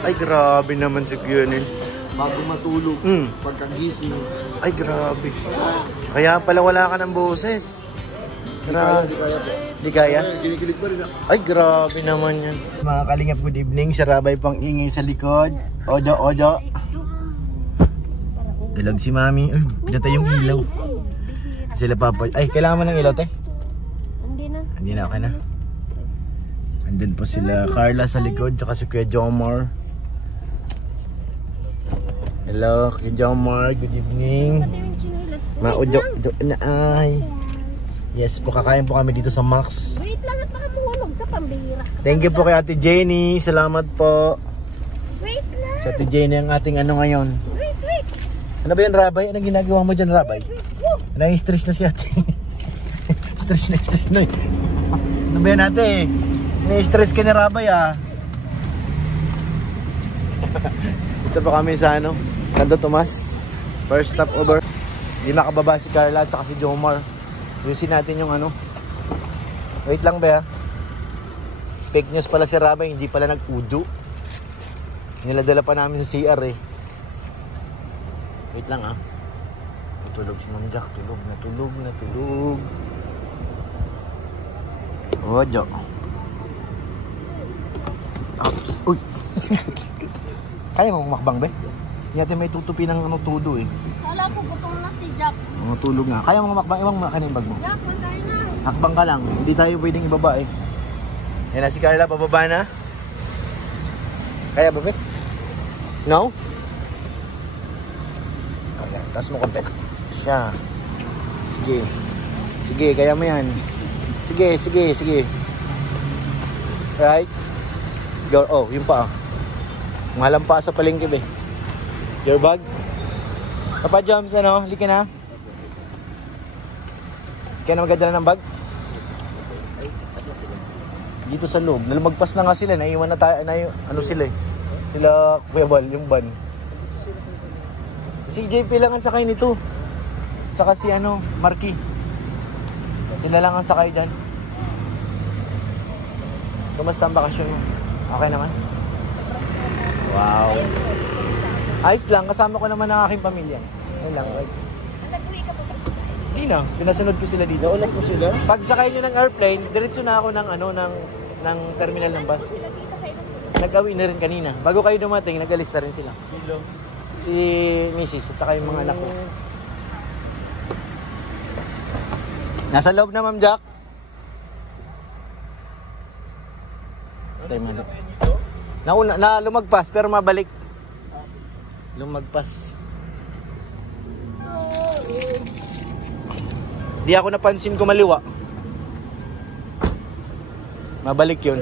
Ay, grabe naman si Kionel. Bago matulog, pagkagising. Ay, grabe. Kaya pala wala ka ng boses. Grabe. Di kaya? Kinikilig pa rin. Ay, grabe naman yan. Mga kalingap, good evening. Si Rabay pang ingay sa likod. Ojo, ojo. Dilag si Mami. Ay, pinatay yung ilaw. Sila papa. Ay, kailangan mo ng ilaw, te? Hindi na. Hindi na, okay na. Andun po sila Carla sa likod, tsaka si Kuya Jomar. Hello, Kuya Jomar. Good evening. Maujo, na ay. Yes po, kakain po kami dito sa Max. Wait lang at baka mahulog ka, pambihira. Thank you po kay Ate Jenny. Salamat po. Wait lang. Sa Ate Jenny ang ating ano ngayon. Wait. Ano ba yan, Rabay? Anong ginagawa mo dyan, Rabay? Na-stress na si Ate. stress na. Ano ba yan, Ate? Na-stress ka ni Rabay, ah. Ito pa kami sa ano, Santo Tomas. First stop over. Hindi nakababa si Carla at si Jomar. Yusin natin yung ano. Wait lang ba, ha? Fake news pala si Rabay, hindi pala nag-udo. Niladala pa namin sa CR eh. Wait lang, ha? Tulog si Ma'am Jack, tulog. Ojo. Ops, uy. Kaya mo makbang, be? Hindi natin may tutupi ng ano, tudo eh. Wala po, gutom na si Jack. Tulog nga. Kaya mo makbang, ibang makanin bag mo. Jack, magkain na. Hakbang ka lang, hindi tayo pwedeng ibaba eh. Yan na si Carla, pababa na. Kaya ba, be? No? Ayan, taas mo konti. Siya. Sige, kaya mo yan. Sige. Right? Oh, yun pa. Mahalang pa sa palengke, be. Your bag? Papa Joms, ano? Halika na. Kaya na magdadala ng bag? Dito sa loob. Nalumagpas na nga sila. Naiwan na tayo. Ano sila eh? Sila, Kuya Bal, yung van. Si JP lang ang sakay nito. Tsaka si ano, Marky. Sila lang ang sakay dyan. Kumusta ang bakasyon mo? Okay naman? Wow. Ayos lang, kasama ko naman ang aking pamilya. Ayun lang. Nag-uwi ka po ba? Hindi na, pinasunod ko sila dito. Naulap ko sila. Pag sakay nyo ng airplane, diretso na ako ng ano, ng terminal ng bus. Nag-awi na rin kanina. Bago kayo dumating, nag-alis na rin sila. Silo. Si Mrs. at saka yung mga anak ko. Nasa loob na, Ma'am Jack. Na lumagpas pero mabalik. Lumagpas. Di ako napansin kumaliwa. Mabalik yun.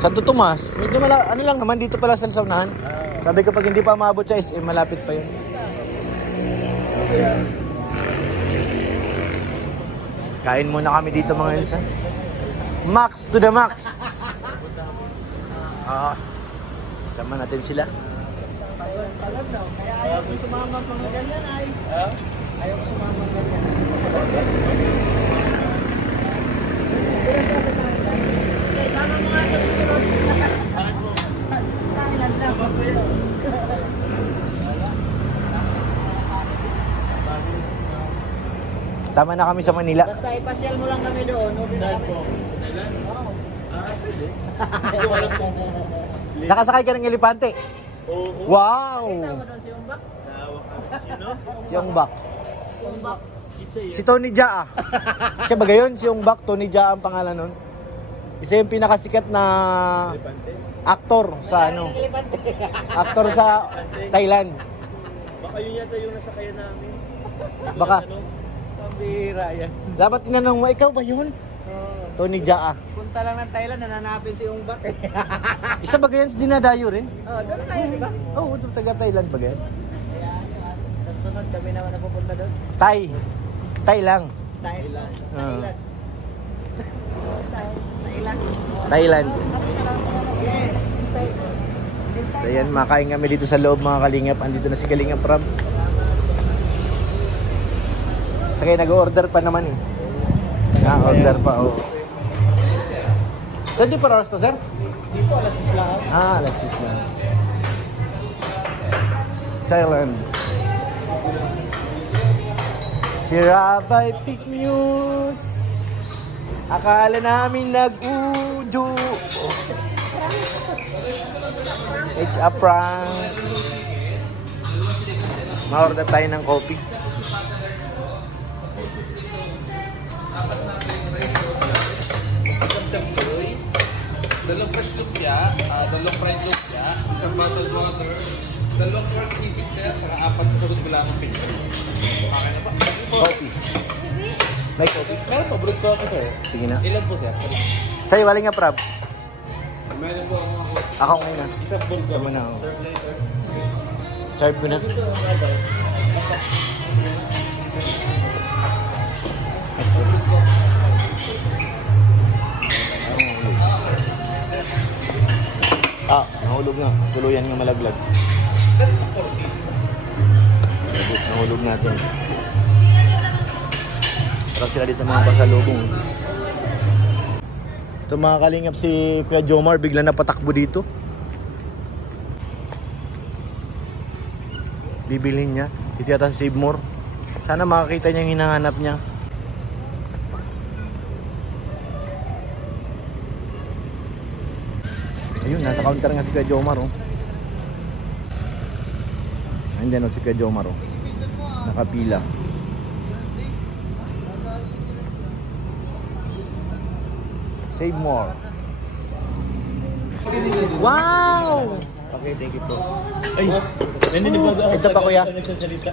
Santo Tomas. Ano lang naman dito pala sa saunahan. Sabi kapag hindi pa maabot sa SM, malapit pa yun. Kain muna kami dito mga Elsa. Max to the max. Sama natin sila. Kaya ayaw ko sumama mga ganyan ay. Ayaw ko sumama ganyan. Sama mga ito susunod. Thailand na. Tama na kami sa Manila. Basta ipasyal mo lang kami doon. Saan po? Thailand? Oo. Pwede. Hindi ko alam kung... Nakasakay ka ng elepante? Oo. Wow! Kita mo doon si Umbak? Sino? Si Ongbak. Umbak. Si Tony Jaa. Siya ba gayon? Si Ongbak, Tony Jaa ang pangalan nun. Isa yung pinakasikat na aktor sa ano. Aktor sa Thailand. Baka yun yata yung nasakayan namin. Baka. Pambira yan. Dapat tinanong mo, ikaw ba yun? Tony Jaa. Punta lang ng Thailand, nananapin si Umbak eh. Isa ba gayon? Dinadayo rin? Doon na kayo, di ba? Oo, taga Thailand ba gayon? Sa sunod kami naman napupunta doon. Thai lang. Thailand. Thailand. So yan, makain kami dito sa loob mga kalingap. Andito na si Kalingap Rob. Sakay, nag-order pa naman eh. Nag-order pa, oh. 24 hours to, sir? Hindi po, alas 6 lang. Ah, alas 6 lang. Silent. Si Rabay Pick News. Akala namin nag-uju. It's a prank. Ma-order tayo ng coffee. Dalawang fresh lumpia, dalawang fried lumpia, isang bottled water, dalawang pork sisig sir, saka 4 na sagot gula ng pizza. Okay na ba? Coffee. May coffee? Meron po, brewed coffee sir. Sige na. Ilan po sir? Sa'yo, waling nga, Prab. Meron po ako. Ako muna. Isang bowl Isa muna ako. Serve later. Serve ko na. Ah, nahulog nga. Tuluyan nga malaglag. Nahulog natin. Para sila dito mga pasalubong. Ito mga kalingap, si Kuya Jomar bigla napatakbo dito. Bibilhin niya. Ito yata Save More. Sana makakita niya yung hinahanap niya. Ayun, nasa counter nga si Kuya Jomar, oh. Andiyan, oh, si Kuya Jomar, oh. Nakapila. Save More. Wow! Okay, thank you po. Ay, naninibago ako. Ito pa, kuya. Nagsasalita.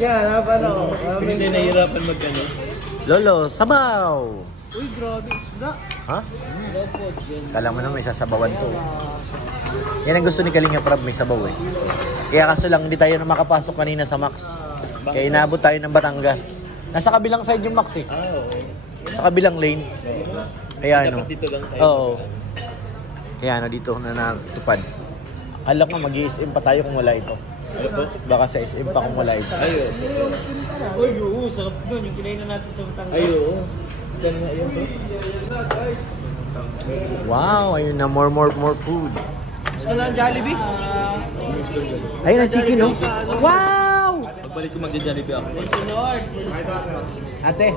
Kaya, napan ako. Hindi nahihirapan mag-ano. Lolo, sabaw! Uy, grabe, isda. Ha? Kala mo na may sasabawan to. Yan ang gusto ni Kalinga Prab, may sabaw eh. Kaya kaso lang, hindi tayo na makapasok kanina sa Max. Kaya inabot tayo ng Batangas. Nasa kabilang side yung Max eh. Okay. Sa kabilang lane. Kaya ano. Dapat dito lang tayo. Oo. Kaya ano, dito na natupad. Alam ko, mag-i-SM pa tayo kung wala ito. Baka sa SM pa kung wala ito. Ayo. Uy, oo, sarap doon. Yung kinain na natin sa Batangas. Ayo. Diyan nga yun to. Wow, ayun na, more food. Gusto lang Jollibee? Ayun ang chicken, no? Wow! Pagbalik ko magja-Jollibee ako. Ate.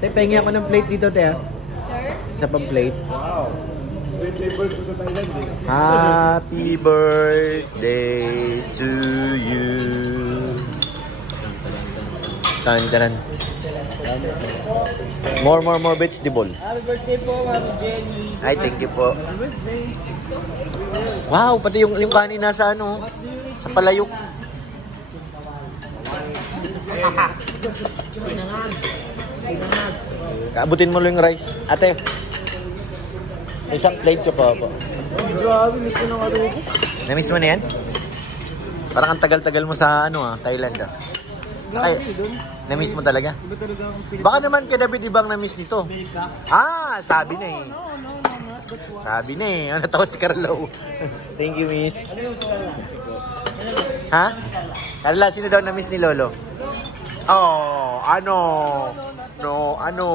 Te, pengi ako ng plate dito, te. Sir? Isa pang plate. Wow. Happy birthday to you. Tan-tanan. More vegetable. Happy birthday po, Ma'am Jenny. Ay, thank you po. Wow, pati yung kanin nasa ano, sa palayok. Kaabutin mo lang yung rice. Ate, isang plate ko pa po. Grabe, miss ko ng adobo. Na-miss mo na yan? Parang ang tagal-tagal mo sa ano Thailand ah. Ay, na-miss mo talaga? Iba talaga ang Pilipinas. Baka naman kay David ibang na-miss nito. Ah, sabi na eh. No, not that one. Sabi na eh. Ano tawag si Carlo? Thank you, miss. Ha? Carla, sino daw na-miss ni Lolo? Oh, ano? No, ano?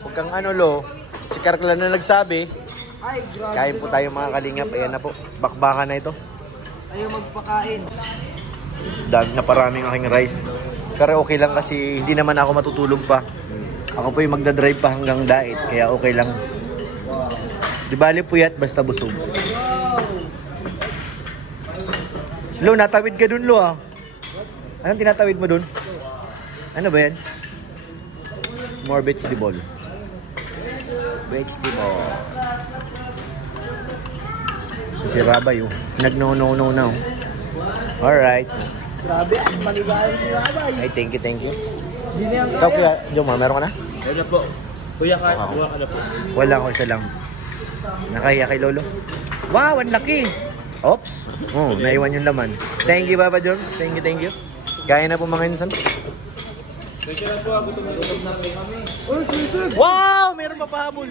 Huwag kang ano, Lo. Si Carla na nagsabi. Ay, grabe. Kain po tayo mga kalingap. Ayan na po. Bakbakan na ito. Ayaw magpakain. Dami na paraming aking rice. Pero okay lang kasi hindi naman ako matutulog pa. Ako po yung magdadrive pa hanggang Dait. Kaya okay lang. Di bali puyat basta busog. Lo, natawid ka dun, Lo ah. Anong tinatawid mo dun? Ano ba yan? More vegetable. Vegetable. Si Rabay oh. Nag-no now. Alright. Grabe, ang maligayang si Rabay. Ay, thank you. Hindi na yan Ikaw, kaya. Kuya Jomar, meron ka na? Ayun na po. Kuya ka, kuha ka na po. Wala ko, isa lang. Nakahiya kay Lolo. Wow, ang laki! Oops. Oh, naiwan yung laman. Thank you, Papa Jones. Thank you. Kaya na po mga insan. Thank you na po. Gutom na po kami. Uy, sisig. Wow! Meron mapahabol.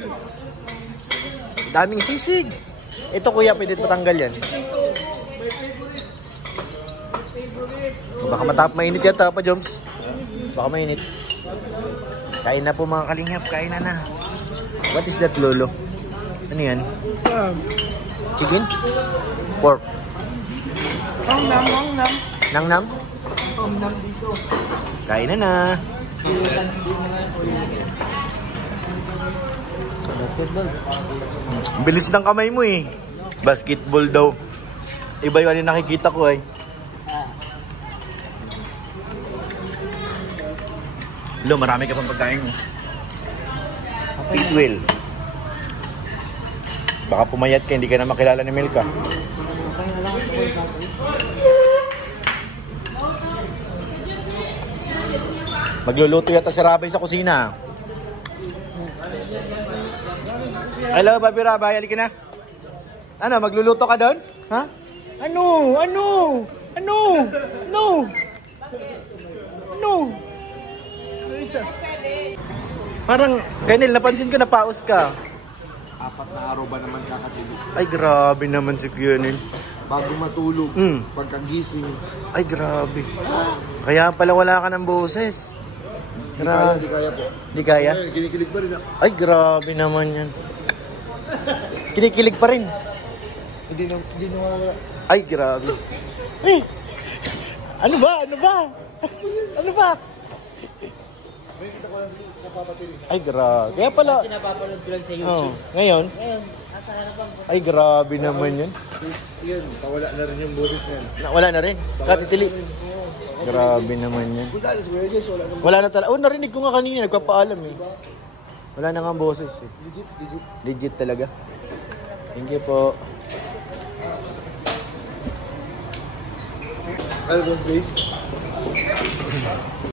Daming sisig. Ito, kuya, pwede patanggal yan. Baka mainit yata, Papa Jones. Baka mainit. Kain na po mga kalingap, kain na. What is that, Lolo? Ano yan? Chicken? Pork? Nam. Nang-nam? Nam dito. Kain na. Basketball. Ang bilis ng kamay mo eh. Basketball daw. Iba yung nakikita ko eh. Lo, marami ka pang pagkain mo. Eat well. Baka pumayat ka, hindi ka na makilala ni Milka. Magluluto yata si Rabay sa kusina. Hello, Babi Rabay. Halika na. Ano, magluluto ka doon? Ha? Ano? Parang, Kenil, napansin ko na paus ka. 4 na araw ba naman kakatulog? Ay, grabe naman si Kenil. Bago matulog, pagkagising. Ay, grabe. Kaya pala wala ka ng boses. Di kaya po. Di kaya? Kinikilig pa rin ako. Ay, grabe naman yan. Kinikilig pa rin. Hindi na wala. Ay, grabe. Eh, ano ba? May kita ko lang napapatili. Ay, grabe. Kaya pala... Pinapapanood ko lang sa YouTube. Oh, ngayon? Nasa harapan ko. Ay, grabe naman yun. Yan, pawala na rin yung buris na yan. Wala na rin. Katitili. Grabe naman yan. Kung dahil sa Kuya Jess, wala naman. Wala na talaga. Oh, narinig ko nga kanina. Nagpapaalam eh. Wala na nga ang boses eh. Legit. Legit talaga. Thank you po. Ano ba says?